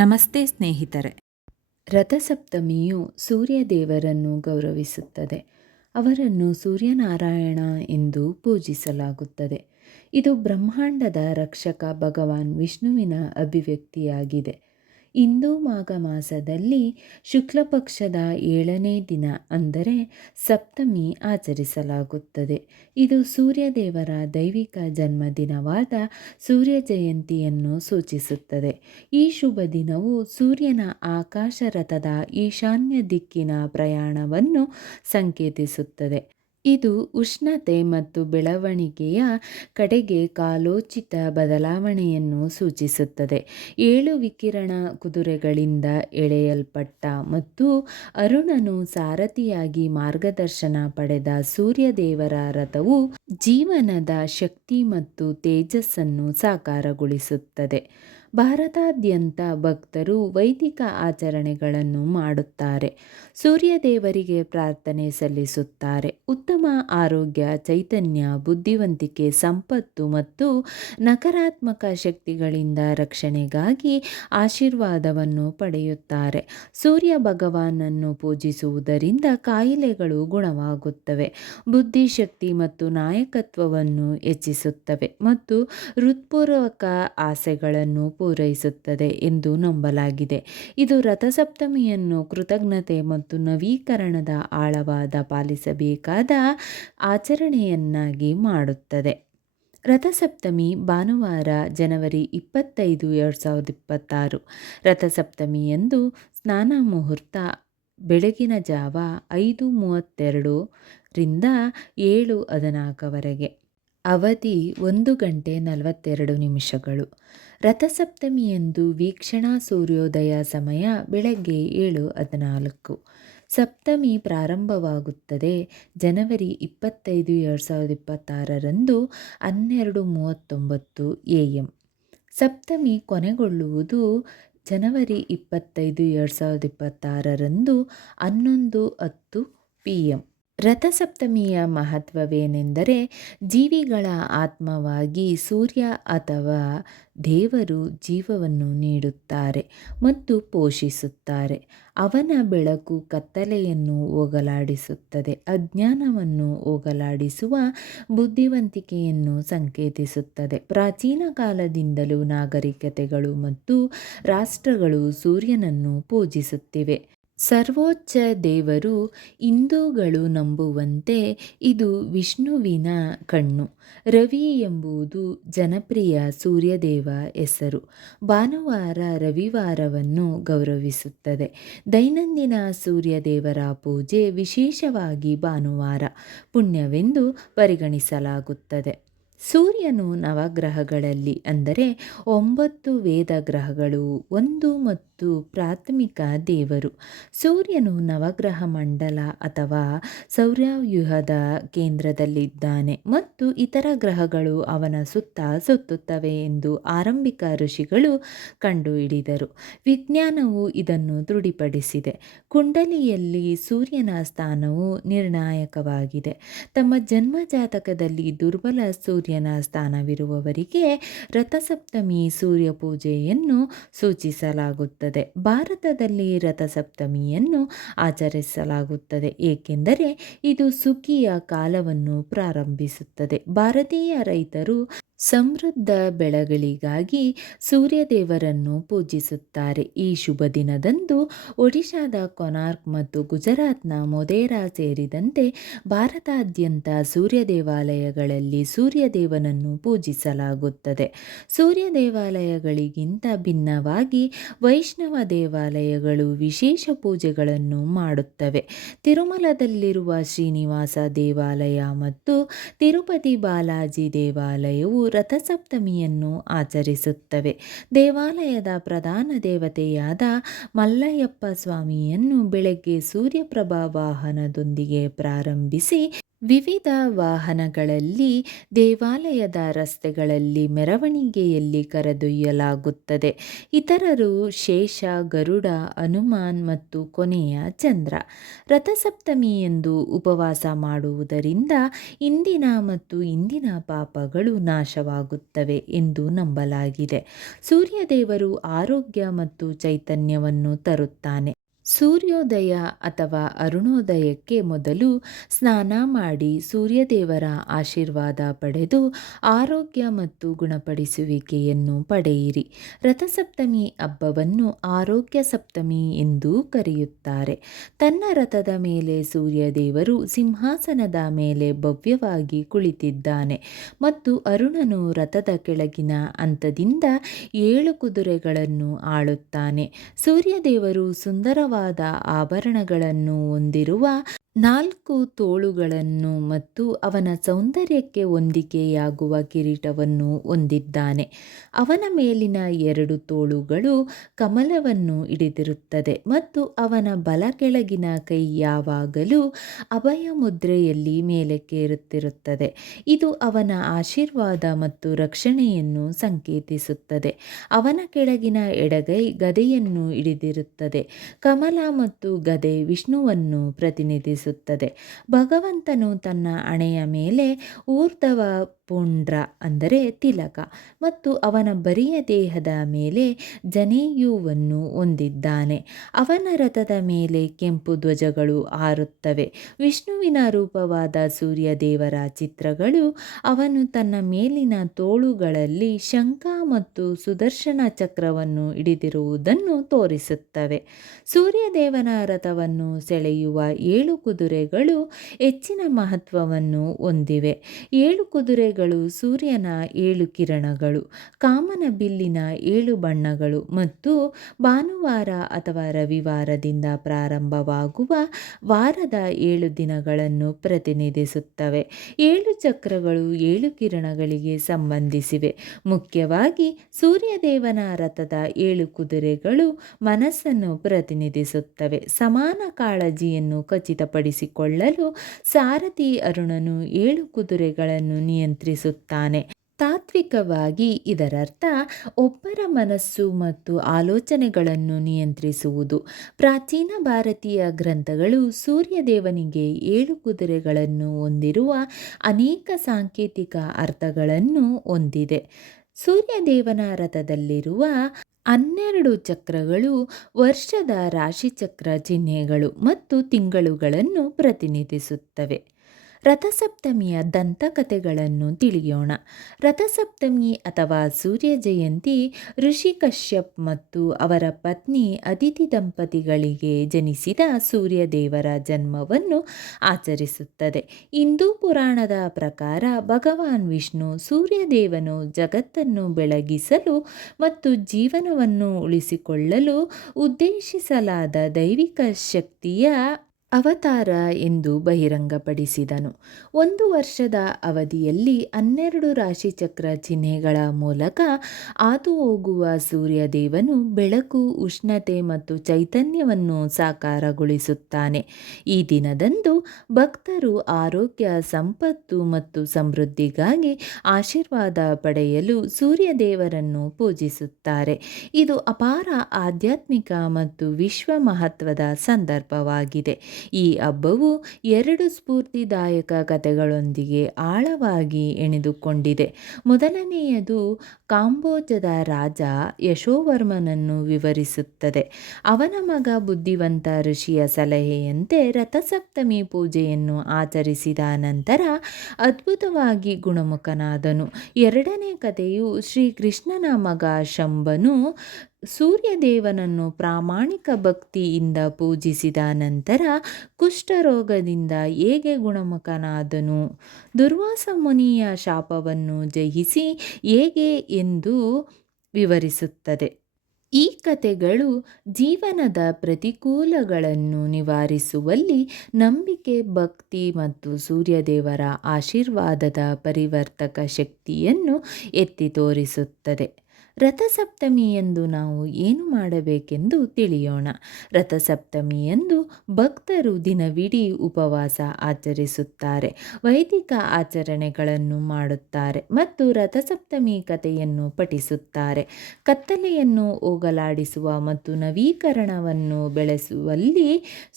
ನಮಸ್ತೆ ಸ್ನೇಹಿತರೆ. ರಥಸಪ್ತಮಿಯು ಸೂರ್ಯದೇವರನ್ನು ಗೌರವಿಸುತ್ತದೆ. ಅವರನ್ನು ಸೂರ್ಯನಾರಾಯಣ ಎಂದು ಪೂಜಿಸಲಾಗುತ್ತದೆ. ಇದು ಬ್ರಹ್ಮಾಂಡದ ರಕ್ಷಕ ಭಗವಾನ್ ವಿಷ್ಣುವಿನ ಅಭಿವ್ಯಕ್ತಿಯಾಗಿದೆ. ಹಿಂದೂ ಮಾಘ ಮಾಸದಲ್ಲಿ ಶುಕ್ಲಪಕ್ಷದ 7ನೇ ದಿನ ಅಂದರೆ ಸಪ್ತಮಿ ಆಚರಿಸಲಾಗುತ್ತದೆ. ಇದು ಸೂರ್ಯದೇವರ ದೈವಿಕ ಜನ್ಮದಿನವಾದ ಸೂರ್ಯ ಜಯಂತಿಯನ್ನು ಸೂಚಿಸುತ್ತದೆ. ಈ ಶುಭ ದಿನವು ಸೂರ್ಯನ ಆಕಾಶ ರಥದ ಈಶಾನ್ಯ ದಿಕ್ಕಿನ ಪ್ರಯಾಣವನ್ನು ಸಂಕೇತಿಸುತ್ತದೆ. ಇದು ಉಷ್ಣತೆ ಮತ್ತು ಬೆಳವಣಿಗೆಯ ಕಡೆಗೆ ಕಾಲೋಚಿತ ಬದಲಾವಣೆಯನ್ನು ಸೂಚಿಸುತ್ತದೆ. 7 ವಿಕಿರಣ ಕುದುರೆಗಳಿಂದ ಎಳೆಯಲ್ಪಟ್ಟ ಮತ್ತು ಅರುಣನು ಸಾರಥಿಯಾಗಿ ಮಾರ್ಗದರ್ಶನ ಪಡೆದ ಸೂರ್ಯದೇವರ ರಥವು ಜೀವನದ ಶಕ್ತಿ ಮತ್ತು ತೇಜಸ್ಸನ್ನು ಸಾಕಾರಗೊಳಿಸುತ್ತದೆ. ಭಾರತಾದ್ಯಂತ ಭಕ್ತರು ವೈದಿಕ ಆಚರಣೆಗಳನ್ನು ಮಾಡುತ್ತಾರೆ, ಸೂರ್ಯದೇವರಿಗೆ ಪ್ರಾರ್ಥನೆ ಸಲ್ಲಿಸುತ್ತಾರೆ, ಉತ್ತಮ ಆರೋಗ್ಯ, ಚೈತನ್ಯ, ಬುದ್ಧಿವಂತಿಕೆ, ಸಂಪತ್ತು ಮತ್ತು ನಕಾರಾತ್ಮಕ ಶಕ್ತಿಗಳಿಂದ ರಕ್ಷಣೆಗಾಗಿ ಆಶೀರ್ವಾದವನ್ನು ಪಡೆಯುತ್ತಾರೆ. ಸೂರ್ಯ ಭಗವಾನನ್ನು ಪೂಜಿಸುವುದರಿಂದ ಕಾಯಿಲೆಗಳು ಗುಣವಾಗುತ್ತವೆ, ಬುದ್ಧಿಶಕ್ತಿ ಮತ್ತು ನಾಯಕತ್ವವನ್ನು ಹೆಚ್ಚಿಸುತ್ತವೆ ಮತ್ತು ಹೃತ್ಪೂರ್ವಕ ಆಸೆಗಳನ್ನು ಪೂರೈಸುತ್ತದೆ ಎಂದು ನಂಬಲಾಗಿದೆ. ಇದು ರಥಸಪ್ತಮಿಯನ್ನು ಕೃತಜ್ಞತೆ ಮತ್ತು ನವೀಕರಣದ ಆಳವಾದ ಪಾಲಿಸಬೇಕಾದ ಆಚರಣೆಯನ್ನಾಗಿ ಮಾಡುತ್ತದೆ. ರಥಸಪ್ತಮಿ ಭಾನುವಾರ ಜನವರಿ 25, 2026. ರಥಸಪ್ತಮಿಯಂದು ಸ್ನಾನ ಮುಹೂರ್ತ ಬೆಳಗಿನ ಜಾವ 5:32 ರಿಂದ 7:14 ಅವಧಿ 1 ಗಂಟೆ 42 ನಿಮಿಷಗಳು. ರಥಸಪ್ತಮಿಯಂದು ವೀಕ್ಷಣಾ ಸೂರ್ಯೋದಯ ಸಮಯ ಬೆಳಗ್ಗೆ 7:14. ಸಪ್ತಮಿ ಪ್ರಾರಂಭವಾಗುತ್ತದೆ ಜನವರಿ 25, 2026 12:39 AM. Saptami ಕೊನೆಗೊಳ್ಳುವುದು January 25, 2026 11:10 PM. ರಥಸಪ್ತಮಿಯ ಮಹತ್ವವೇನೆಂದರೆ, ಜೀವಿಗಳ ಆತ್ಮವಾಗಿ ಸೂರ್ಯ ಅಥವಾ ದೇವರು ಜೀವವನ್ನು ನೀಡುತ್ತಾರೆ ಮತ್ತು ಪೋಷಿಸುತ್ತಾರೆ. ಅವನ ಬೆಳಕು ಕತ್ತಲೆಯನ್ನು ಹೋಗಲಾಡಿಸುತ್ತದೆ, ಅಜ್ಞಾನವನ್ನು ಹೋಗಲಾಡಿಸುವ ಬುದ್ಧಿವಂತಿಕೆಯನ್ನು ಸಂಕೇತಿಸುತ್ತದೆ. ಪ್ರಾಚೀನ ಕಾಲದಿಂದಲೂ ನಾಗರಿಕತೆಗಳು ಮತ್ತು ರಾಷ್ಟ್ರಗಳು ಸೂರ್ಯನನ್ನು ಪೂಜಿಸುತ್ತಿವೆ. ಸರ್ವೋಚ್ಚ ದೇವರು ಹಿಂದೂಗಳು ನಂಬುವಂತೆ ಇದು ವಿಷ್ಣುವಿನ ಕಣ್ಣು. ರವಿ ಎಂಬುದು ಜನಪ್ರಿಯ ಸೂರ್ಯದೇವ ಹೆಸರು. ಭಾನುವಾರ ರವಿವಾರವನ್ನು ಗೌರವಿಸುತ್ತದೆ. ದೈನಂದಿನ ಸೂರ್ಯದೇವರ ಪೂಜೆ ವಿಶೇಷವಾಗಿ ಭಾನುವಾರ ಪುಣ್ಯವೆಂದು ಪರಿಗಣಿಸಲಾಗುತ್ತದೆ. ಸೂರ್ಯನು ನವಗ್ರಹಗಳಲ್ಲಿ ಅಂದರೆ 9 ವೇದ ಗ್ರಹಗಳು 1 ಮತ್ತು ಪ್ರಾಥಮಿಕ ದೇವರು. ಸೂರ್ಯನು ನವಗ್ರಹ ಮಂಡಲ ಅಥವಾ ಸೌರವ್ಯೂಹದ ಕೇಂದ್ರದಲ್ಲಿದ್ದಾನೆ ಮತ್ತು ಇತರ ಗ್ರಹಗಳು ಅವನ ಸುತ್ತ ಸುತ್ತುತ್ತವೆ ಎಂದು ಆರಂಭಿಕ ಋಷಿಗಳು ಕಂಡುಹಿಡಿದರು. ವಿಜ್ಞಾನವು ಇದನ್ನು ದೃಢಪಡಿಸಿದೆ. ಕುಂಡಲಿಯಲ್ಲಿ ಸೂರ್ಯನ ಸ್ಥಾನವು ನಿರ್ಣಾಯಕವಾಗಿದೆ. ತಮ್ಮ ಜನ್ಮ ಜಾತಕದಲ್ಲಿ ದುರ್ಬಲ ಸೂರ್ಯನ ಸ್ಥಾನವಿರುವವರಿಗೆ ರಥಸಪ್ತಮಿ ಸೂರ್ಯ ಪೂಜೆಯನ್ನು ಸೂಚಿಸಲಾಗುತ್ತದೆ. ಭಾರತದಲ್ಲಿ ರಥಸಪ್ತಮಿಯನ್ನು ಆಚರಿಸಲಾಗುತ್ತದೆ ಏಕೆಂದರೆ ಇದು ಸುಗ್ಗಿಯ ಕಾಲವನ್ನು ಪ್ರಾರಂಭಿಸುತ್ತದೆ. ಭಾರತೀಯ ರೈತರು ಸಮೃದ್ಧ ಬೆಳೆಗಳಿಗಾಗಿ ಸೂರ್ಯದೇವರನ್ನು ಪೂಜಿಸುತ್ತಾರೆ. ಈ ಶುಭ ದಿನದಂದು ಒಡಿಶಾದ ಕೊನಾರ್ಕ್ ಮತ್ತು ಗುಜರಾತ್ನ ಮೊಧೇರಾ ಸೇರಿದಂತೆ ಭಾರತಾದ್ಯಂತ ಸೂರ್ಯ ದೇವಾಲಯಗಳಲ್ಲಿ ಸೂರ್ಯದೇವನನ್ನು ಪೂಜಿಸಲಾಗುತ್ತದೆ. ಸೂರ್ಯ ದೇವಾಲಯಗಳಿಗಿಂತ ಭಿನ್ನವಾಗಿ ವೈಷ್ಣವ ದೇವಾಲಯಗಳು ವಿಶೇಷ ಪೂಜೆಗಳನ್ನು ಮಾಡುತ್ತವೆ. ತಿರುಮಲದಲ್ಲಿರುವ ಶ್ರೀನಿವಾಸ ದೇವಾಲಯ ಮತ್ತು ತಿರುಪತಿ ಬಾಲಾಜಿ ದೇವಾಲಯವು ರಥಸಪ್ತಮಿಯನ್ನು ಆಚರಿಸುತ್ತವೆ. ದೇವಾಲಯದ ಪ್ರಧಾನ ದೇವತೆಯಾದ ಮಲ್ಲಯ್ಯಪ್ಪ ಸ್ವಾಮಿಯನ್ನು ಬೆಳಗ್ಗೆ ಸೂರ್ಯಪ್ರಭಾ ವಾಹನದೊಂದಿಗೆ ಪ್ರಾರಂಭಿಸಿ ವಿವಿಧ ವಾಹನಗಳಲ್ಲಿ ದೇವಾಲಯದ ರಸ್ತೆಗಳಲ್ಲಿ ಮೆರವಣಿಗೆಯಲ್ಲಿ ಕರೆದೊಯ್ಯಲಾಗುತ್ತದೆ. ಇತರರು ಶೇಷ, ಗರುಡ, ಹನುಮಾನ್ ಮತ್ತು ಕೊನೆಯ ಚಂದ್ರ. ರಥಸಪ್ತಮಿಯಂದು ಉಪವಾಸ ಮಾಡುವುದರಿಂದ ಇಂದಿನ ಮತ್ತು ಇಂದಿನ ಪಾಪಗಳು ನಾಶವಾಗುತ್ತವೆ ಎಂದು ನಂಬಲಾಗಿದೆ. ಸೂರ್ಯದೇವರು ಆರೋಗ್ಯ ಮತ್ತು ಚೈತನ್ಯವನ್ನು ತರುತ್ತಾನೆ. ಸೂರ್ಯೋದಯ ಅಥವಾ ಅರುಣೋದಯಕ್ಕೆ ಮೊದಲು ಸ್ನಾನ ಮಾಡಿ ಸೂರ್ಯದೇವರ ಆಶೀರ್ವಾದ ಪಡೆದು ಆರೋಗ್ಯ ಮತ್ತು ಗುಣಪಡಿಸುವಿಕೆಯನ್ನು ಪಡೆಯಿರಿ. ರಥಸಪ್ತಮಿ ಹಬ್ಬವನ್ನು ಆರೋಗ್ಯ ಸಪ್ತಮಿ ಎಂದೂ ಕರೆಯುತ್ತಾರೆ. ತನ್ನ ರಥದ ಮೇಲೆ ಸೂರ್ಯದೇವರು ಸಿಂಹಾಸನದ ಮೇಲೆ ಭವ್ಯವಾಗಿ ಕುಳಿತಿದ್ದಾನೆ ಮತ್ತು ಅರುಣನು ರಥದ ಕೆಳಗಿನ ಹಂತದಿಂದ 7 ಕುದುರೆಗಳನ್ನು ಆಳುತ್ತಾನೆ. ಸೂರ್ಯದೇವರು ಸುಂದರವಾದ ಆಭರಣಗಳನ್ನು ಹೊಂದಿರುವ 4 ತೋಳುಗಳನ್ನು ಮತ್ತು ಅವನ ಸೌಂದರ್ಯಕ್ಕೆ ಹೊಂದಿಕೆಯಾಗುವ ಕಿರೀಟವನ್ನು ಹೊಂದಿದ್ದಾನೆ. ಅವನ ಮೇಲಿನ 2 ತೋಳುಗಳು ಕಮಲವನ್ನು ಹಿಡಿದಿರುತ್ತದೆ ಮತ್ತು ಅವನ ಬಲ ಕೆಳಗಿನ ಕೈ ಯಾವಾಗಲೂ ಅಭಯ ಮುದ್ರೆಯಲ್ಲಿ ಮೇಲಕ್ಕೇರುತ್ತಿರುತ್ತದೆ. ಇದು ಅವನ ಆಶೀರ್ವಾದ ಮತ್ತು ರಕ್ಷಣೆಯನ್ನು ಸಂಕೇತಿಸುತ್ತದೆ. ಅವನ ಕೆಳಗಿನ ಎಡಗೈ ಗದೆಯನ್ನು ಹಿಡಿದಿರುತ್ತದೆ. ಕಮಲ ಮತ್ತು ಗದೆ ವಿಷ್ಣುವನ್ನು ಪ್ರತಿನಿಧಿಸುತ್ತದೆ. ಭಗವಂತನು ತನ್ನ ಹಣೆಯ ಮೇಲೆ ಊರ್ಧ್ವ ಪುಂಡ್ರ ಅಂದರೆ ತಿಲಕ ಮತ್ತು ಅವನ ಬರಿಯ ದೇಹದ ಮೇಲೆ ಜನೇಯುವನ್ನು ಹೊಂದಿದ್ದಾನೆ. ಅವನ ರಥದ ಮೇಲೆ ಕೆಂಪು ಧ್ವಜಗಳು ಹಾರುತ್ತವೆ. ವಿಷ್ಣುವಿನ ರೂಪವಾದ ಸೂರ್ಯದೇವರ ಚಿತ್ರಗಳು ಅವನು ತನ್ನ ಮೇಲಿನ ತೋಳುಗಳಲ್ಲಿ ಶಂಖ ಮತ್ತು ಸುದರ್ಶನ ಚಕ್ರವನ್ನು ಹಿಡಿದಿರುವುದನ್ನು ತೋರಿಸುತ್ತವೆ. ಸೂರ್ಯದೇವನ ರಥವನ್ನು ಸೆಳೆಯುವ 7 ಕುದುರೆಗಳು ಹೆಚ್ಚಿನ ಮಹತ್ವವನ್ನು ಹೊಂದಿವೆ. 7 ಕುದುರೆಗಳು ಸೂರ್ಯನ 7 ಕಿರಣಗಳು, ಕಾಮನ ಬಿಲ್ಲಿನ 7 ಬಣ್ಣಗಳು ಮತ್ತು ಭಾನುವಾರ ಅಥವಾ ರವಿವಾರದಿಂದ ಪ್ರಾರಂಭವಾಗುವ ವಾರದ 7 ದಿನಗಳನ್ನು ಪ್ರತಿನಿಧಿಸುತ್ತವೆ. 7 ಚಕ್ರಗಳು 7 ಕಿರಣಗಳಿಗೆ ಸಂಬಂಧಿಸಿವೆ. ಮುಖ್ಯವಾಗಿ ಸೂರ್ಯದೇವನ ರಥದ 7 ಕುದುರೆಗಳು ಮನಸ್ಸನ್ನು ಪ್ರತಿನಿಧಿಸುತ್ತವೆ. ಸಮಾನ ಕಾಳಜಿಯನ್ನು ಖಚಿತಪಡಿಸಿಕೊಳ್ಳಲು ಸಾರಥಿ ಅರುಣನು 7 ಕುದುರೆಗಳನ್ನು ನಿಯಂತ್ರಿಸುತ್ತಾನೆ. ತಾತ್ವಿಕವಾಗಿ ಇದರರ್ಥ ಒಬ್ಬರ ಮನಸ್ಸು ಮತ್ತು ಆಲೋಚನೆಗಳನ್ನು ನಿಯಂತ್ರಿಸುವುದು. ಪ್ರಾಚೀನ ಭಾರತೀಯ ಗ್ರಂಥಗಳು ಸೂರ್ಯದೇವನಿಗೆ 7 ಕುದುರೆಗಳನ್ನು ಹೊಂದಿರುವ ಅನೇಕ ಸಾಂಕೇತಿಕ ಅರ್ಥಗಳನ್ನು ಹೊಂದಿದೆ. ಸೂರ್ಯದೇವನ ರಥದಲ್ಲಿರುವ 12 ಚಕ್ರಗಳು ವರ್ಷದ ರಾಶಿಚಕ್ರ ಚಿಹ್ನೆಗಳು ಮತ್ತು ತಿಂಗಳುಗಳನ್ನು ಪ್ರತಿನಿಧಿಸುತ್ತವೆ. ರಥಸಪ್ತಮಿಯ ದಂತಕಥೆಗಳನ್ನು ತಿಳಿಯೋಣ. ರಥಸಪ್ತಮಿ ಅಥವಾ ಸೂರ್ಯ ಜಯಂತಿ ಋಷಿ ಕಶ್ಯಪ್ ಮತ್ತು ಅವರ ಪತ್ನಿ ಅದಿತಿ ದಂಪತಿಗಳಿಗೆ ಜನಿಸಿದ ಸೂರ್ಯದೇವರ ಜನ್ಮವನ್ನು ಆಚರಿಸುತ್ತದೆ. ಹಿಂದೂ ಪುರಾಣದ ಪ್ರಕಾರ ಭಗವಾನ್ ವಿಷ್ಣು ಸೂರ್ಯದೇವನು ಜಗತ್ತನ್ನು ಬೆಳಗಿಸಲು ಮತ್ತು ಜೀವನವನ್ನು ಉಳಿಸಿಕೊಳ್ಳಲು ಉದ್ದೇಶಿಸಲಾದ ದೈವಿಕ ಶಕ್ತಿಯ ಅವತಾರ ಎಂದು ಬಹಿರಂಗಪಡಿಸಿದನು. 1 ವರ್ಷದ ಅವಧಿಯಲ್ಲಿ 12 ರಾಶಿಚಕ್ರ ಚಿಹ್ನೆಗಳ ಮೂಲಕ ಹಾದುಹೋಗುವ ಸೂರ್ಯದೇವನು ಬೆಳಕು, ಉಷ್ಣತೆ ಮತ್ತು ಚೈತನ್ಯವನ್ನು ಸಾಕಾರಗೊಳಿಸುತ್ತಾನೆ. ಈ ದಿನದಂದು ಭಕ್ತರು ಆರೋಗ್ಯ, ಸಂಪತ್ತು ಮತ್ತು ಸಮೃದ್ಧಿಗಾಗಿ ಆಶೀರ್ವಾದ ಪಡೆಯಲು ಸೂರ್ಯದೇವರನ್ನು ಪೂಜಿಸುತ್ತಾರೆ. ಇದು ಅಪಾರ ಆಧ್ಯಾತ್ಮಿಕ ಮತ್ತು ವಿಶ್ವ ಮಹತ್ವದ ಸಂದರ್ಭವಾಗಿದೆ. ಈ ಹಬ್ಬವು 2 ಸ್ಫೂರ್ತಿದಾಯಕ ಕಥೆಗಳೊಂದಿಗೆ ಆಳವಾಗಿ ಹೆಣೆದುಕೊಂಡಿದೆ. ಮೊದಲನೆಯದು ಕಾಂಬೋಜದ ರಾಜ ಯಶೋವರ್ಮನನ್ನು ವಿವರಿಸುತ್ತದೆ. ಅವನ ಮಗ ಬುದ್ಧಿವಂತ ಋಷಿಯ ಸಲಹೆಯಂತೆ ರಥಸಪ್ತಮಿ ಪೂಜೆಯನ್ನು ಆಚರಿಸಿದ ನಂತರ ಅದ್ಭುತವಾಗಿ ಗುಣಮುಖನಾದನು. ಎರಡನೇ ಕಥೆಯು ಶ್ರೀಕೃಷ್ಣನ ಮಗ ಶಂಭನು ಸೂರ್ಯದೇವನನ್ನು ಪ್ರಾಮಾಣಿಕ ಭಕ್ತಿಯಿಂದ ಪೂಜಿಸಿದ ನಂತರ ಕುಷ್ಠರೋಗದಿಂದ ಹೇಗೆ ಗುಣಮುಖನಾದನು, ದುರ್ವಾಸ ಮುನಿಯ ಶಾಪವನ್ನು ಜಯಿಸಿ ಹೇಗೆ ಎಂದು ವಿವರಿಸುತ್ತದೆ. ಈ ಕಥೆಗಳು ಜೀವನದ ಪ್ರತಿಕೂಲಗಳನ್ನು ನಿವಾರಿಸುವಲ್ಲಿ ನಂಬಿಕೆ, ಭಕ್ತಿ ಮತ್ತು ಸೂರ್ಯದೇವರ ಆಶೀರ್ವಾದದ ಪರಿವರ್ತಕ ಶಕ್ತಿಯನ್ನು ಎತ್ತಿ ತೋರಿಸುತ್ತದೆ. ರಥಸಪ್ತಮಿಯಂದು ನಾವು ಏನು ಮಾಡಬೇಕೆಂದು ತಿಳಿಯೋಣ. ರಥಸಪ್ತಮಿಯಂದು ಭಕ್ತರು ದಿನವಿಡೀ ಉಪವಾಸ ಆಚರಿಸುತ್ತಾರೆ, ವೈದಿಕ ಆಚರಣೆಗಳನ್ನು ಮಾಡುತ್ತಾರೆ ಮತ್ತು ರಥಸಪ್ತಮಿ ಕಥೆಯನ್ನು ಪಠಿಸುತ್ತಾರೆ. ಕತ್ತಲೆಯನ್ನು ಹೋಗಲಾಡಿಸುವ ಮತ್ತು ನವೀಕರಣವನ್ನು ಬೆಳೆಸುವಲ್ಲಿ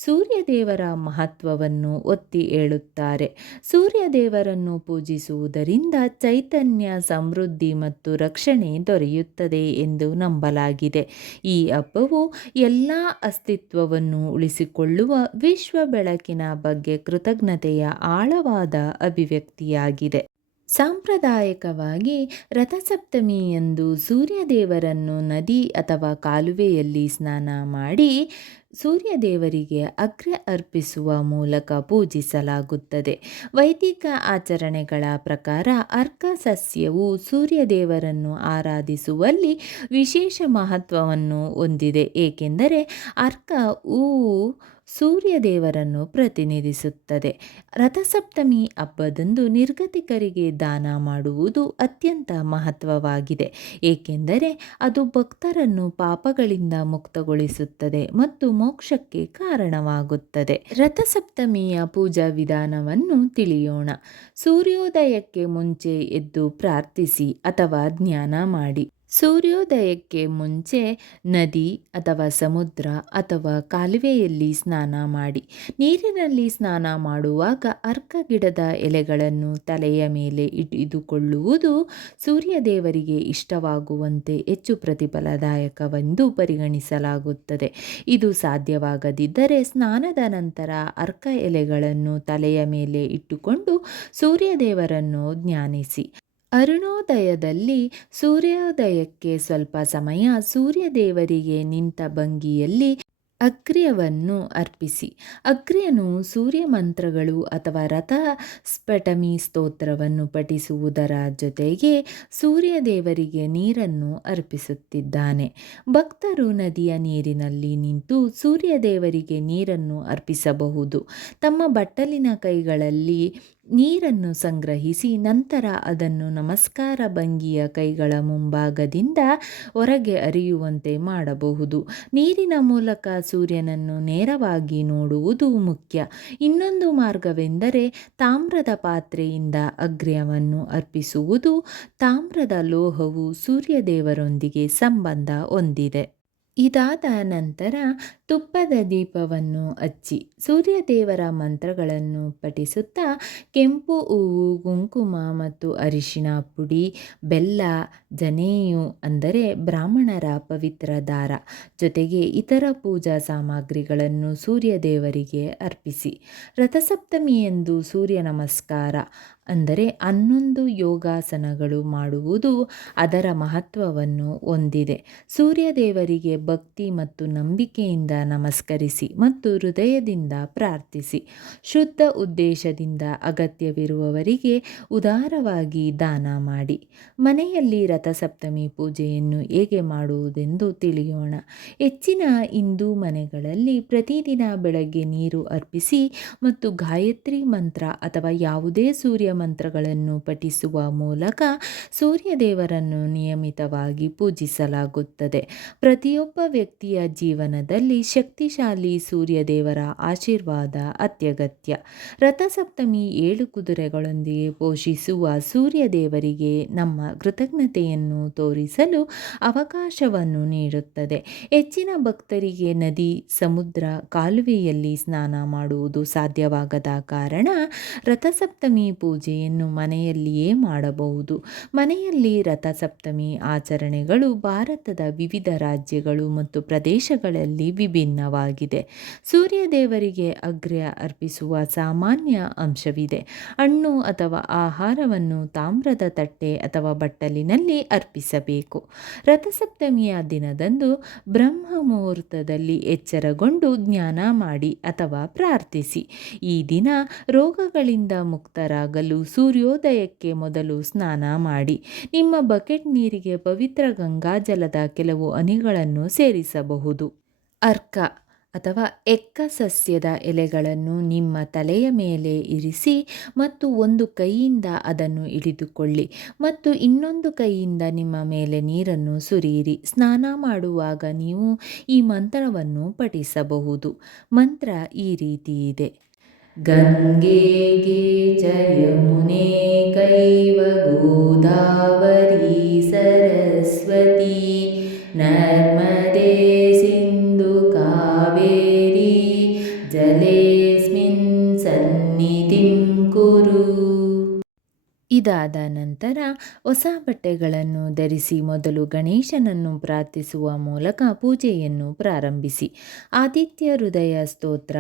ಸೂರ್ಯದೇವರ ಮಹತ್ವವನ್ನು ಒತ್ತಿ ಹೇಳುತ್ತಾರೆ. ಸೂರ್ಯದೇವರನ್ನು ಪೂಜಿಸುವುದರಿಂದ ಚೈತನ್ಯ, ಸಮೃದ್ಧಿ ಮತ್ತು ರಕ್ಷಣೆ ದೊರೆಯುತ್ತದೆ ಎಂದು ನಂಬಲಾಗಿದೆ. ಈ ಹಬ್ಬವು ಎಲ್ಲ ಅಸ್ತಿತ್ವವನ್ನು ಉಳಿಸಿಕೊಳ್ಳುವ ವಿಶ್ವ ಬೆಳಕಿನ ಬಗ್ಗೆ ಕೃತಜ್ಞತೆಯ ಆಳವಾದ ಅಭಿವ್ಯಕ್ತಿಯಾಗಿದೆ. ಸಾಂಪ್ರದಾಯಿಕವಾಗಿ ರಥಸಪ್ತಮಿಯಂದು ಸೂರ್ಯದೇವರನ್ನು ನದಿ ಅಥವಾ ಕಾಲುವೆಯಲ್ಲಿ ಸ್ನಾನ ಮಾಡಿ ಸೂರ್ಯದೇವರಿಗೆ ಅರ್ಘ್ಯ ಅರ್ಪಿಸುವ ಮೂಲಕ ಪೂಜಿಸಲಾಗುತ್ತದೆ. ವೈದಿಕ ಆಚರಣೆಗಳ ಪ್ರಕಾರ ಅರ್ಕ ಸಸ್ಯವು ಸೂರ್ಯದೇವರನ್ನು ಆರಾಧಿಸುವಲ್ಲಿ ವಿಶೇಷ ಮಹತ್ವವನ್ನು ಹೊಂದಿದೆ, ಏಕೆಂದರೆ ಅರ್ಕ ಹೂವು ಸೂರ್ಯದೇವರನ್ನು ಪ್ರತಿನಿಧಿಸುತ್ತದೆ. ರಥಸಪ್ತಮಿ ಹಬ್ಬದಂದು ನಿರ್ಗತಿಕರಿಗೆ ದಾನ ಮಾಡುವುದು ಅತ್ಯಂತ ಮಹತ್ವವಾಗಿದೆ, ಏಕೆಂದರೆ ಅದು ಭಕ್ತರನ್ನು ಪಾಪಗಳಿಂದ ಮುಕ್ತಗೊಳಿಸುತ್ತದೆ ಮತ್ತು ಮೋಕ್ಷಕ್ಕೆ ಕಾರಣವಾಗುತ್ತದೆ. ರಥಸಪ್ತಮಿಯ ಪೂಜಾ ವಿಧಾನವನ್ನು ತಿಳಿಯೋಣ. ಸೂರ್ಯೋದಯಕ್ಕೆ ಮುಂಚೆ ಎದ್ದು ಪ್ರಾರ್ಥಿಸಿ ಅಥವಾ ಧ್ಯಾನ ಮಾಡಿ. ಸೂರ್ಯೋದಯಕ್ಕೆ ಮುಂಚೆ ನದಿ ಅಥವಾ ಸಮುದ್ರ ಅಥವಾ ಕಾಲುವೆಯಲ್ಲಿ ಸ್ನಾನ ಮಾಡಿ. ನೀರಿನಲ್ಲಿ ಸ್ನಾನ ಮಾಡುವಾಗ ಅರ್ಕ ಗಿಡದ ಎಲೆಗಳನ್ನು ತಲೆಯ ಮೇಲೆ ಇಟ್ಟುಕೊಳ್ಳುವುದು ಸೂರ್ಯದೇವರಿಗೆ ಇಷ್ಟವಾಗುವಂತೆ ಹೆಚ್ಚು ಪ್ರತಿಫಲದಾಯಕವೆಂದು ಪರಿಗಣಿಸಲಾಗುತ್ತದೆ. ಇದು ಸಾಧ್ಯವಾಗದಿದ್ದರೆ ಸ್ನಾನದ ನಂತರ ಅರ್ಕ ಎಲೆಗಳನ್ನು ತಲೆಯ ಮೇಲೆ ಇಟ್ಟುಕೊಂಡು ಸೂರ್ಯದೇವರನ್ನು ಧ್ಯಾನಿಸಿ. ಅರುಣೋದಯದಲ್ಲಿ ಸೂರ್ಯೋದಯಕ್ಕೆ ಸ್ವಲ್ಪ ಸಮಯ ಸೂರ್ಯದೇವರಿಗೆ ನಿಂತ ಭಂಗಿಯಲ್ಲಿ ಅರ್ಘ್ಯವನ್ನು ಅರ್ಪಿಸಿ. ಅರ್ಘ್ಯನು ಸೂರ್ಯ ಮಂತ್ರಗಳು ಅಥವಾ ರಥಸಪ್ತಮಿ ಸ್ತೋತ್ರವನ್ನು ಪಠಿಸುವುದರ ಜೊತೆಗೆ ಸೂರ್ಯದೇವರಿಗೆ ನೀರನ್ನು ಅರ್ಪಿಸುತ್ತಿದ್ದಾನೆ. ಭಕ್ತರು ನದಿಯ ನೀರಿನಲ್ಲಿ ನಿಂತು ಸೂರ್ಯದೇವರಿಗೆ ನೀರನ್ನು ಅರ್ಪಿಸಬಹುದು. ತಮ್ಮ ಬಟ್ಟಲಿನ ಕೈಗಳಲ್ಲಿ ನೀರನ್ನು ಸಂಗ್ರಹಿಸಿ ನಂತರ ಅದನ್ನು ನಮಸ್ಕಾರ ಭಂಗಿಯ ಕೈಗಳ ಮುಂಭಾಗದಿಂದ ಹೊರಗೆ ಹರಿಯುವಂತೆ ಮಾಡಬಹುದು. ನೀರಿನ ಮೂಲಕ ಸೂರ್ಯನನ್ನು ನೇರವಾಗಿ ನೋಡುವುದು ಮುಖ್ಯ. ಇನ್ನೊಂದು ಮಾರ್ಗವೆಂದರೆ ತಾಮ್ರದ ಪಾತ್ರೆಯಿಂದ ಅರ್ಘ್ಯವನ್ನು ಅರ್ಪಿಸುವುದು. ತಾಮ್ರದ ಲೋಹವು ಸೂರ್ಯದೇವರೊಂದಿಗೆ ಸಂಬಂಧ ಹೊಂದಿದೆ. ಇದಾದ ನಂತರ ತುಪ್ಪದ ದೀಪವನ್ನು ಹಚ್ಚಿ ಸೂರ್ಯದೇವರ ಮಂತ್ರಗಳನ್ನು ಪಠಿಸುತ್ತಾ ಕೆಂಪು ಹೂವು, ಕುಂಕುಮ ಮತ್ತು ಅರಿಶಿನ ಪುಡಿ, ಬೆಲ್ಲ, ಜನೇಯು ಅಂದರೆ ಬ್ರಾಹ್ಮಣರ ಪವಿತ್ರ ದಾರ ಜೊತೆಗೆ ಇತರ ಪೂಜಾ ಸಾಮಗ್ರಿಗಳನ್ನು ಸೂರ್ಯದೇವರಿಗೆ ಅರ್ಪಿಸಿ. ರಥಸಪ್ತಮಿಯಂದು ಸೂರ್ಯ ನಮಸ್ಕಾರ ಅಂದರೆ 11 ಯೋಗಾಸನಗಳು ಮಾಡುವುದು ಅದರ ಮಹತ್ವವನ್ನು ಹೊಂದಿದೆ. ಸೂರ್ಯದೇವರಿಗೆ ಭಕ್ತಿ ಮತ್ತು ನಂಬಿಕೆಯಿಂದ ನಮಸ್ಕರಿಸಿ ಮತ್ತು ಹೃದಯದಿಂದ ಪ್ರಾರ್ಥಿಸಿ. ಶುದ್ಧ ಉದ್ದೇಶದಿಂದ ಅಗತ್ಯವಿರುವವರಿಗೆ ಉದಾರವಾಗಿ ದಾನ ಮಾಡಿ. ಮನೆಯಲ್ಲಿ ರಥಸಪ್ತಮಿ ಪೂಜೆಯನ್ನು ಹೇಗೆ ಮಾಡುವುದೆಂದು ತಿಳಿಯೋಣ. ಹೆಚ್ಚಿನ ಹಿಂದೂ ಮನೆಗಳಲ್ಲಿ ಪ್ರತಿದಿನ ಬೆಳಗ್ಗೆ ನೀರು ಅರ್ಪಿಸಿ ಮತ್ತು ಗಾಯತ್ರಿ ಮಂತ್ರ ಅಥವಾ ಯಾವುದೇ ಸೂರ್ಯ ಮಂತ್ರಗಳನ್ನು ಪಠಿಸುವ ಮೂಲಕ ಸೂರ್ಯದೇವರನ್ನು ನಿಯಮಿತವಾಗಿ ಪೂಜಿಸಲಾಗುತ್ತದೆ. ಪ್ರತಿಯೊಬ್ಬ ವ್ಯಕ್ತಿಯ ಜೀವನದಲ್ಲಿ ಶಕ್ತಿಶಾಲಿ ಸೂರ್ಯದೇವರ ಆಶೀರ್ವಾದ ಅತ್ಯಗತ್ಯ. ರಥಸಪ್ತಮಿ 7 ಕುದುರೆಗಳೊಂದಿಗೆ ಪೋಷಿಸುವ ಸೂರ್ಯದೇವರಿಗೆ ನಮ್ಮ ಕೃತಜ್ಞತೆಯನ್ನು ತೋರಿಸಲು ಅವಕಾಶವನ್ನು ನೀಡುತ್ತದೆ. ಹೆಚ್ಚಿನ ಭಕ್ತರಿಗೆ ನದಿ, ಸಮುದ್ರ, ಕಾಲುವೆಯಲ್ಲಿ ಸ್ನಾನ ಮಾಡುವುದು ಸಾಧ್ಯವಾಗದ ಕಾರಣ ರಥಸಪ್ತಮಿ ಪೂಜೆಯನ್ನು ಮನೆಯಲ್ಲಿಯೇ ಮಾಡಬಹುದು. ಮನೆಯಲ್ಲಿ ರಥಸಪ್ತಮಿ ಆಚರಣೆಗಳು ಭಾರತದ ವಿವಿಧ ರಾಜ್ಯಗಳು ಮತ್ತು ಪ್ರದೇಶಗಳಲ್ಲಿ ವಿಭಿನ್ನವಾಗಿದೆ. ಸೂರ್ಯದೇವರಿಗೆ ಅರ್ಘ್ಯ ಅರ್ಪಿಸುವ ಸಾಮಾನ್ಯ ಅಂಶವಿದೆ. ಹಣ್ಣು ಅಥವಾ ಆಹಾರವನ್ನು ತಾಮ್ರದ ತಟ್ಟೆ ಅಥವಾ ಬಟ್ಟಲಿನಲ್ಲಿ ಅರ್ಪಿಸಬೇಕು. ರಥಸಪ್ತಮಿಯ ದಿನದಂದು ಬ್ರಹ್ಮ ಮುಹೂರ್ತದಲ್ಲಿ ಎಚ್ಚರಗೊಂಡು ಧ್ಯಾನ ಮಾಡಿ ಅಥವಾ ಪ್ರಾರ್ಥಿಸಿ. ಈ ದಿನ ರೋಗಗಳಿಂದ ಮುಕ್ತರಾಗಲು ಸೂರ್ಯೋದಯಕ್ಕೆ ಮೊದಲು ಸ್ನಾನ ಮಾಡಿ. ನಿಮ್ಮ ಬಕೆಟ್ ನೀರಿಗೆ ಪವಿತ್ರ ಗಂಗಾಜಲದ ಕೆಲವು ಹನಿಗಳನ್ನು ಸೇರಿಸಬಹುದು. ಅರ್ಕ ಅಥವಾ ಎಕ್ಕ ಸಸ್ಯದ ಎಲೆಗಳನ್ನು ನಿಮ್ಮ ತಲೆಯ ಮೇಲೆ ಇರಿಸಿ ಮತ್ತು ಒಂದು ಕೈಯಿಂದ ಅದನ್ನು ಹಿಡಿದುಕೊಳ್ಳಿ ಮತ್ತು ಇನ್ನೊಂದು ಕೈಯಿಂದ ನಿಮ್ಮ ಮೇಲೆ ನೀರನ್ನು ಸುರಿಯಿರಿ. ಸ್ನಾನ ಮಾಡುವಾಗ ನೀವು ಈ ಮಂತ್ರವನ್ನು ಪಠಿಸಬಹುದು. ಮಂತ್ರ ಈ ರೀತಿ ಇದೆ: ಗಂಗೆಗೆ ಚ ಯಮುನೆ ಕೈವ ಗೋದಾವರಿ ಸರಸ್ವತಿ ನರ್ಮದೆ ಸಿಂಧು ಕಾವೇರಿ ಜಲೇಸ್ಮಿನ್ ಸನ್ನಿಧಿಂ ಕುರು. ಇದಾದ ನಂತರ ಹೊಸ ಬಟ್ಟೆಗಳನ್ನು ಧರಿಸಿ ಮೊದಲು ಗಣೇಶನನ್ನು ಪ್ರಾರ್ಥಿಸುವ ಮೂಲಕ ಪೂಜೆಯನ್ನು ಪ್ರಾರಂಭಿಸಿ. ಆದಿತ್ಯ ಹೃದಯ ಸ್ತೋತ್ರ,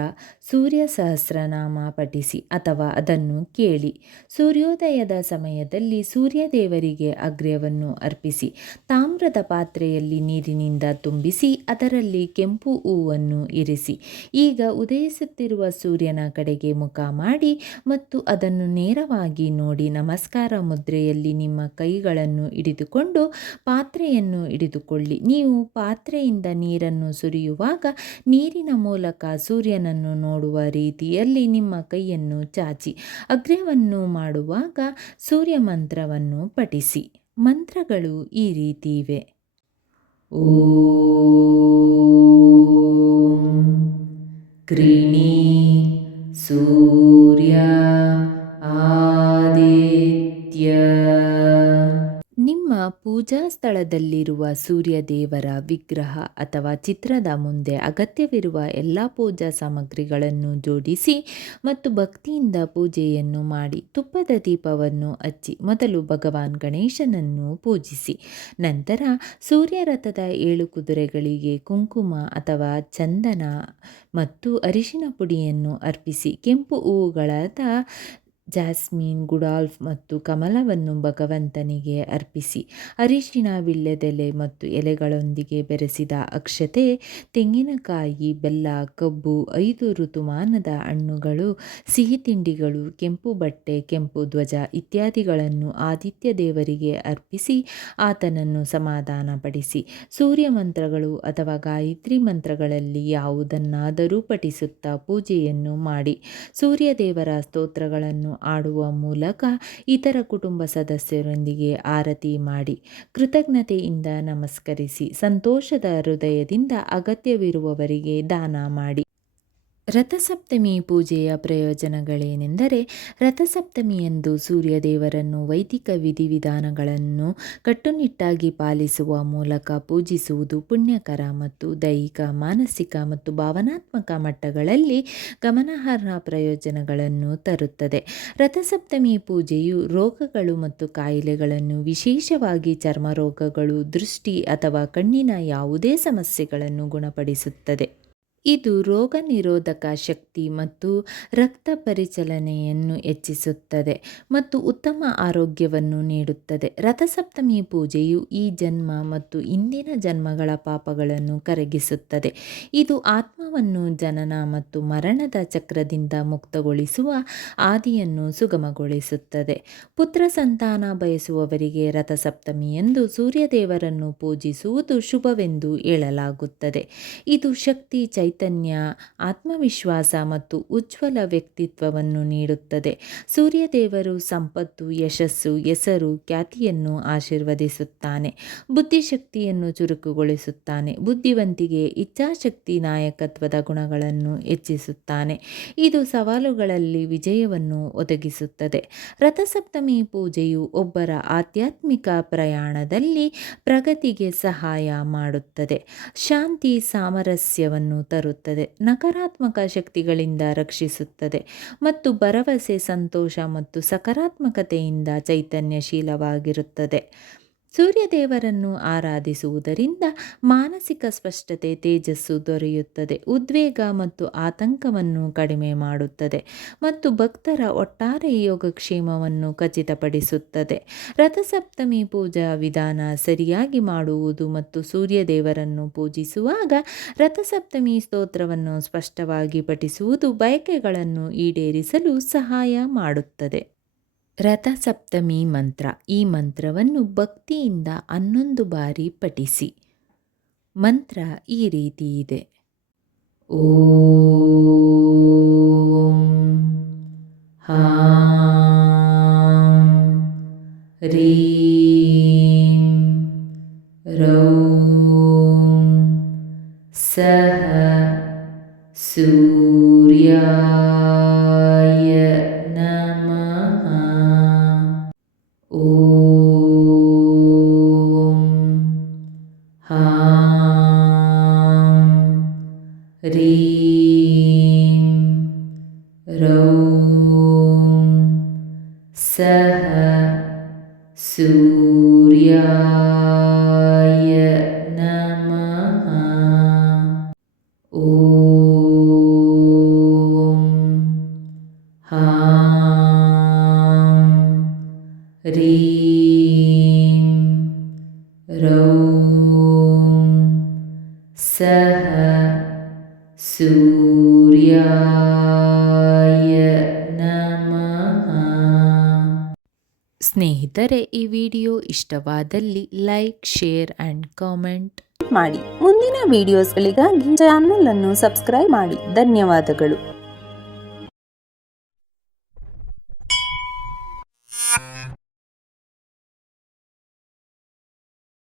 ಸೂರ್ಯ ಸಹಸ್ರನಾಮ ಪಠಿಸಿ ಅಥವಾ ಅದನ್ನು ಕೇಳಿ. ಸೂರ್ಯೋದಯದ ಸಮಯದಲ್ಲಿ ಸೂರ್ಯದೇವರಿಗೆ ಅರ್ಘ್ಯವನ್ನು ಅರ್ಪಿಸಿ. ತಾಮ್ರದ ಪಾತ್ರೆಯಲ್ಲಿ ನೀರಿನಿಂದ ತುಂಬಿಸಿ ಅದರಲ್ಲಿ ಕೆಂಪು ಹೂವನ್ನು ಇರಿಸಿ. ಈಗ ಉದಯಿಸುತ್ತಿರುವ ಸೂರ್ಯನ ಕಡೆಗೆ ಮುಖ ಮಾಡಿ ಮತ್ತು ಅದನ್ನು ನೇರವಾಗಿ ನೋಡಿ ನಮಸ್ಕಾರ ಮುದ್ರೆಯಲ್ಲಿ ನಿಮ್ಮ ಕೈಗಳನ್ನು ಹಿಡಿದುಕೊಂಡು ಪಾತ್ರೆಯನ್ನು ಹಿಡಿದುಕೊಳ್ಳಿ. ನೀವು ಪಾತ್ರೆಯಿಂದ ನೀರನ್ನು ಸುರಿಯುವಾಗ ನೀರಿನ ಮೂಲಕ ಸೂರ್ಯನನ್ನು ನೋಡುವ ರೀತಿಯಲ್ಲಿ ನಿಮ್ಮ ಕೈಯನ್ನು ಚಾಚಿ ಅರ್ಘ್ಯವನ್ನು ಮಾಡುವಾಗ ಸೂರ್ಯ ಮಂತ್ರವನ್ನು ಪಠಿಸಿ. ಮಂತ್ರಗಳು ಈ ರೀತಿ ಇವೆ: ಓಂ ಕ್ರೀಣಿ ಸೂರ್ಯ ಆದಿತ್ಯ. ನಿಮ್ಮ ಪೂಜಾ ಸ್ಥಳದಲ್ಲಿರುವ ಸೂರ್ಯ ದೇವರ ವಿಗ್ರಹ ಅಥವಾ ಚಿತ್ರದ ಮುಂದೆ ಅಗತ್ಯವಿರುವ ಎಲ್ಲ ಪೂಜಾ ಸಾಮಗ್ರಿಗಳನ್ನು ಜೋಡಿಸಿ ಮತ್ತು ಭಕ್ತಿಯಿಂದ ಪೂಜೆಯನ್ನು ಮಾಡಿ. ತುಪ್ಪದ ದೀಪವನ್ನು ಹಚ್ಚಿ ಮೊದಲು ಭಗವಾನ್ ಗಣೇಶನನ್ನು ಪೂಜಿಸಿ. ನಂತರ ಸೂರ್ಯ ರಥದ 7 ಕುದುರೆಗಳಿಗೆ ಕುಂಕುಮ ಅಥವಾ ಚಂದನ ಮತ್ತು ಅರಿಶಿನ ಪುಡಿಯನ್ನು ಅರ್ಪಿಸಿ. ಕೆಂಪು ಹೂವುಗಳಾದ ಜಾಸ್ಮಿನ್, ಗುಡಾಲ್ಫ್ ಮತ್ತು ಕಮಲವನ್ನು ಭಗವಂತನಿಗೆ ಅರ್ಪಿಸಿ. ಅರಿಶಿನ, ವೀಳ್ಯದೆಲೆ ಮತ್ತು ಎಲೆಗಳೊಂದಿಗೆ ಬೆರೆಸಿದ ಅಕ್ಷತೆ, ತೆಂಗಿನಕಾಯಿ, ಬೆಲ್ಲ, ಕಬ್ಬು, 5 ಋತುಮಾನದ ಹಣ್ಣುಗಳು, ಸಿಹಿ ತಿಂಡಿಗಳು, ಕೆಂಪು ಬಟ್ಟೆ, ಕೆಂಪು ಧ್ವಜ ಇತ್ಯಾದಿಗಳನ್ನು ಆದಿತ್ಯ ದೇವರಿಗೆ ಅರ್ಪಿಸಿ ಆತನನ್ನು ಸಮಾಧಾನಪಡಿಸಿ. ಸೂರ್ಯ ಮಂತ್ರಗಳು ಅಥವಾ ಗಾಯತ್ರಿ ಮಂತ್ರಗಳಲ್ಲಿ ಯಾವುದನ್ನಾದರೂ ಪಠಿಸುತ್ತಾ ಪೂಜೆಯನ್ನು ಮಾಡಿ. ಸೂರ್ಯದೇವರ ಸ್ತೋತ್ರಗಳನ್ನು ಆಡುವ ಮೂಲಕ ಇತರ ಕುಟುಂಬ ಸದಸ್ಯರೊಂದಿಗೆ ಆರತಿ ಮಾಡಿ. ಕೃತಜ್ಞತೆಯಿಂದ ನಮಸ್ಕರಿಸಿ. ಸಂತೋಷದ ಹೃದಯದಿಂದ ಅಗತ್ಯವಿರುವವರಿಗೆ ದಾನ ಮಾಡಿ. ರಥಸಪ್ತಮಿ ಪೂಜೆಯ ಪ್ರಯೋಜನಗಳೇನೆಂದರೆ, ರಥಸಪ್ತಮಿಯಂದು ಸೂರ್ಯದೇವರನ್ನು ವೈದಿಕ ವಿಧಿವಿಧಾನಗಳನ್ನು ಕಟ್ಟುನಿಟ್ಟಾಗಿ ಪಾಲಿಸುವ ಮೂಲಕ ಪೂಜಿಸುವುದು ಪುಣ್ಯಕರ ಮತ್ತು ದೈಹಿಕ, ಮಾನಸಿಕ ಮತ್ತು ಭಾವನಾತ್ಮಕ ಮಟ್ಟಗಳಲ್ಲಿ ಗಮನಾರ್ಹ ಪ್ರಯೋಜನಗಳನ್ನು ತರುತ್ತದೆ. ರಥಸಪ್ತಮಿ ಪೂಜೆಯು ರೋಗಗಳು ಮತ್ತು ಕಾಯಿಲೆಗಳನ್ನು, ವಿಶೇಷವಾಗಿ ಚರ್ಮ ರೋಗಗಳು, ದೃಷ್ಟಿ ಅಥವಾ ಕಣ್ಣಿನ ಯಾವುದೇ ಸಮಸ್ಯೆಗಳನ್ನು ಗುಣಪಡಿಸುತ್ತದೆ. ಇದು ರೋಗ ನಿರೋಧಕ ಶಕ್ತಿ ಮತ್ತು ರಕ್ತ ಪರಿಚಲನೆಯನ್ನು ಹೆಚ್ಚಿಸುತ್ತದೆ ಮತ್ತು ಉತ್ತಮ ಆರೋಗ್ಯವನ್ನು ನೀಡುತ್ತದೆ. ರಥಸಪ್ತಮಿ ಪೂಜೆಯು ಈ ಜನ್ಮ ಮತ್ತು ಹಿಂದಿನ ಜನ್ಮಗಳ ಪಾಪಗಳನ್ನು ಕರಗಿಸುತ್ತದೆ. ಇದು ಆತ್ಮವನ್ನು ಜನನ ಮತ್ತು ಮರಣದ ಚಕ್ರದಿಂದ ಮುಕ್ತಗೊಳಿಸುವ ಹಾದಿಯನ್ನು ಸುಗಮಗೊಳಿಸುತ್ತದೆ. ಪುತ್ರ ಸಂತಾನ ಬಯಸುವವರಿಗೆ ರಥಸಪ್ತಮಿಯಂದು ಸೂರ್ಯದೇವರನ್ನು ಪೂಜಿಸುವುದು ಶುಭವೆಂದು ಹೇಳಲಾಗುತ್ತದೆ. ಇದು ಶಕ್ತಿ, ಚೈತನ್ಯ, ಆತ್ಮವಿಶ್ವಾಸ ಮತ್ತು ಉಜ್ವಲ ವ್ಯಕ್ತಿತ್ವವನ್ನು ನೀಡುತ್ತದೆ. ಸೂರ್ಯದೇವರು ಸಂಪತ್ತು, ಯಶಸ್ಸು, ಹೆಸರು, ಖ್ಯಾತಿಯನ್ನು ಆಶೀರ್ವದಿಸುತ್ತಾನೆ. ಬುದ್ಧಿಶಕ್ತಿಯನ್ನು ಚುರುಕುಗೊಳಿಸುತ್ತಾನೆ. ಬುದ್ಧಿವಂತಿಕೆ, ಇಚ್ಛಾಶಕ್ತಿ, ನಾಯಕತ್ವದ ಗುಣಗಳನ್ನು ಹೆಚ್ಚಿಸುತ್ತಾನೆ. ಇದು ಸವಾಲುಗಳಲ್ಲಿ ವಿಜಯವನ್ನು ಒದಗಿಸುತ್ತದೆ. ರಥಸಪ್ತಮಿ ಪೂಜೆಯು ಒಬ್ಬರ ಆಧ್ಯಾತ್ಮಿಕ ಪ್ರಯಾಣದಲ್ಲಿ ಪ್ರಗತಿಗೆ ಸಹಾಯ ಮಾಡುತ್ತದೆ, ಶಾಂತಿ, ಸಾಮರಸ್ಯವನ್ನು ತರುತ್ತದೆ, ನಕಾರಾತ್ಮಕ ಶಕ್ತಿಗಳಿಂದ ರಕ್ಷಿಸುತ್ತದೆ ಮತ್ತು ಭರವಸೆ, ಸಂತೋಷ ಮತ್ತು ಸಕಾರಾತ್ಮಕತೆಯಿಂದ ಚೈತನ್ಯಶೀಲವಾಗಿರುತ್ತದೆ. ಸೂರ್ಯದೇವರನ್ನು ಆರಾಧಿಸುವುದರಿಂದ ಮಾನಸಿಕ ಸ್ಪಷ್ಟತೆ, ತೇಜಸ್ಸು ದೊರೆಯುತ್ತದೆ, ಉದ್ವೇಗ ಮತ್ತು ಆತಂಕವನ್ನು ಕಡಿಮೆ ಮಾಡುತ್ತದೆ ಮತ್ತು ಭಕ್ತರ ಒಟ್ಟಾರೆ ಯೋಗಕ್ಷೇಮವನ್ನು ಖಚಿತಪಡಿಸುತ್ತದೆ. ರಥಸಪ್ತಮಿ ಪೂಜಾ ವಿಧಾನ ಸರಿಯಾಗಿ ಮಾಡುವುದು ಮತ್ತು ಸೂರ್ಯದೇವರನ್ನು ಪೂಜಿಸುವಾಗ ರಥಸಪ್ತಮಿ ಸ್ತೋತ್ರವನ್ನು ಸ್ಪಷ್ಟವಾಗಿ ಪಠಿಸುವುದು ಬಯಕೆಗಳನ್ನು ಈಡೇರಿಸಲು ಸಹಾಯ ಮಾಡುತ್ತದೆ. ರಥಸಪ್ತಮಿ ಮಂತ್ರ. ಈ ಮಂತ್ರವನ್ನು ಭಕ್ತಿಯಿಂದ 11 ಬಾರಿ ಪಠಿಸಿ. ಮಂತ್ರ ಈ ರೀತಿ ಇದೆ: ಓಂ ಹಾಂ ರೀಂ ರೌಂ ಸಹ ಸೂರ್ಯಾಯ ನಮಃ. ಓಂ ಹಾಂ ರೀಂ ರೌಂ ಸಹ ಸೂರ್ಯಾಯ ನಮಃ. ಓಂ ಹಾಂ ರೀಂ ರೌಂ ಸಹ ಸೂರ್ಯಾಯ ನಮಃ. ಸ್ನೇಹಿತರೆ, ಈ ವಿಡಿಯೋ ಇಷ್ಟವಾದಲ್ಲಿ ಲೈಕ್, ಶೇರ್ ಆ್ಯಂಡ್ ಕಾಮೆಂಟ್ ಮಾಡಿ. ಮುಂದಿನ ವಿಡಿಯೋಸ್ಗಳಿಗಾಗಿ ಚಾನಲ್ ಅನ್ನು ಸಬ್ಸ್ಕ್ರೈಬ್ ಮಾಡಿ. ಧನ್ಯವಾದಗಳು.